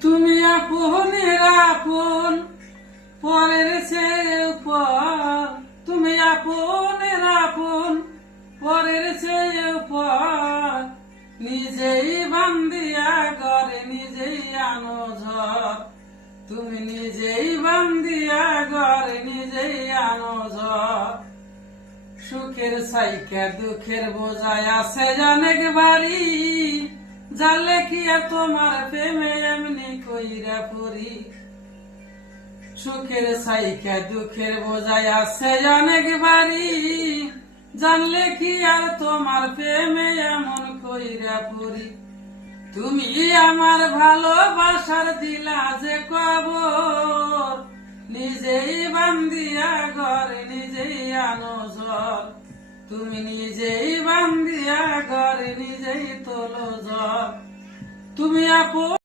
তুমি আপনের আপন, পরের চেয়ে পর। তুমি আপনের আপন, পরের চেয়ে পর। নিজেই বান্দিয়া ঘরে নিজেই আনো ঝড়। তুমি নিজেই বান্দিয়া ঘরে নিজেই আনো ঝড়। সুখের সাইকা দুঃখের বোঝায় আছে অনেক বাড়ি। জানলে কি আর তোমার প্রেমে এমনি কইরা পড়ি। সুখের সাইকা দুঃখের বোঝায় আছে অনেক বাড়ি। জানলে কি আর তোমার প্রেমে এমন কইরা পড়ি। তুমি আমার ভালোবাসার দিলা যে কবর। নিজেই বান্দিয়া ঘরে নিজেই আনো ঝড়। তুমি নিজেই বান্দিয়া ঘরে নিজেই তোলো ঝড়। তুমি আপন।